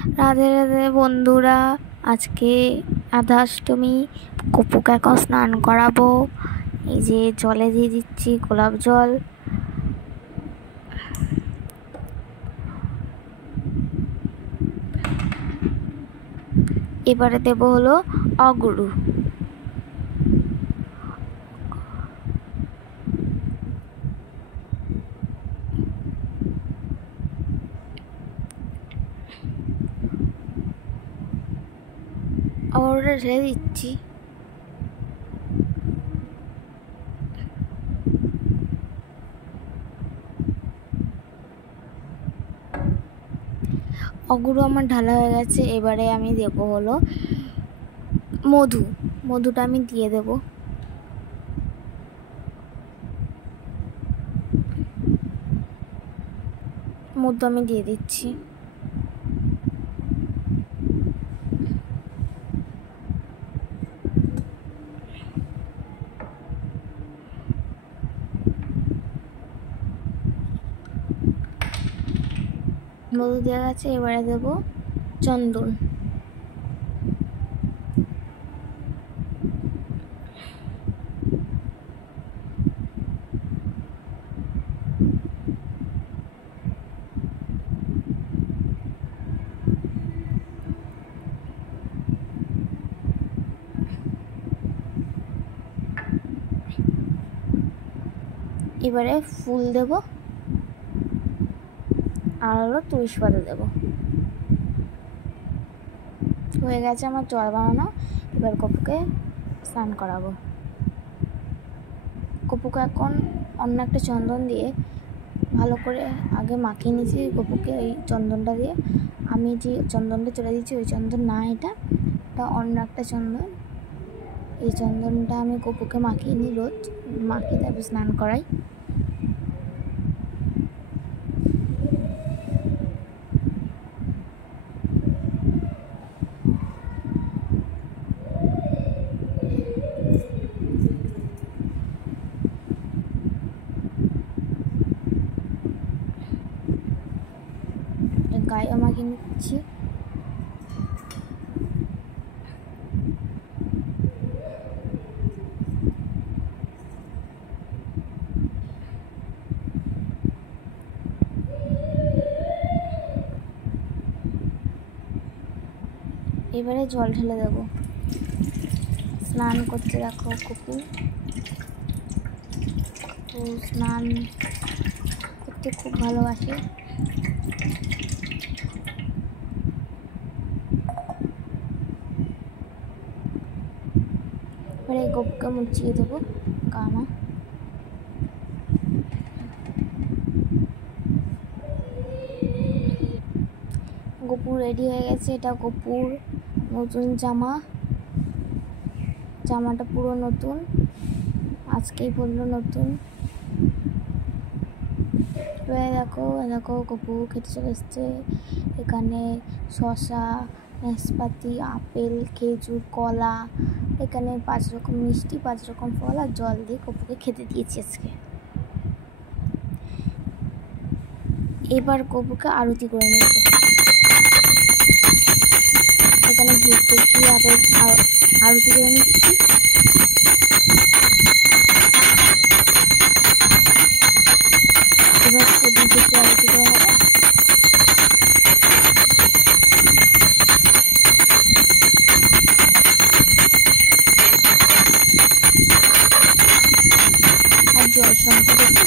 রাধে রাধে বন্ধুরা, আজকে রাধাষ্টমী। কপুকে এখন স্নান করাবো। এই যে জলে দিয়ে দিচ্ছি গোলাপ জল। এবারে দেব হলো অগুরু। অগুরুটা ঢেলে দিচ্ছি। অগুরু আমার ঢালা হয়ে গেছে। এবারে আমি দেব হলো মধু। মধুটা আমি দিয়ে দেব। মধু আমি দিয়ে দিচ্ছি। মধু দেওয়া গেছে। এবারে দেব চন্দন। এবারে ফুল দেব আর হলো তুলসী পাতা দেব। হয়ে গেছে আমার জল বানানো। এবার কপুকে স্নান করাবো। কপুকে এখন অন্য একটা চন্দন দিয়ে ভালো করে আগে মাখিয়ে নিয়েছি কপুকে এই চন্দনটা দিয়ে। আমি যে চন্দনটা চলে দিচ্ছি ওই চন্দন না, এটা অন্য একটা চন্দন। এই চন্দনটা আমি কপুকে মাখিয়ে নিই, রোজ মাখিয়ে তারপর স্নান করাই। গায়ে মাখিয়ে নিচ্ছি। এবারে জল ঢেলে দেব। স্নান করতে দেখো কপু। তো স্নান করতে খুব ভালোবাসে। এবারে কপুকে মুছিয়ে দেবো গানা। কপুর রেডি হয়ে গেছে। এটা কপুর নতুন জামা। জামাটা পুরো নতুন, আজকেই পরলো নতুন। এবারে দেখো দেখো কপু খেতে চলে এসছে। এখানে শসা, নাশপাতি, আপেল, খেজুর, কলা, এখানে 5 রকম মিষ্টি, 5 রকম ফল আর জল দিয়ে কপুকে খেতে দিয়েছি আজকে। এবার কপুকে আরতি করে নিচ্ছে। এখানে ঘুরতে কি আরতি করে নিচ্ছি। এবার ওদিকে কি আরতি করে নেবে। আর জল সংকট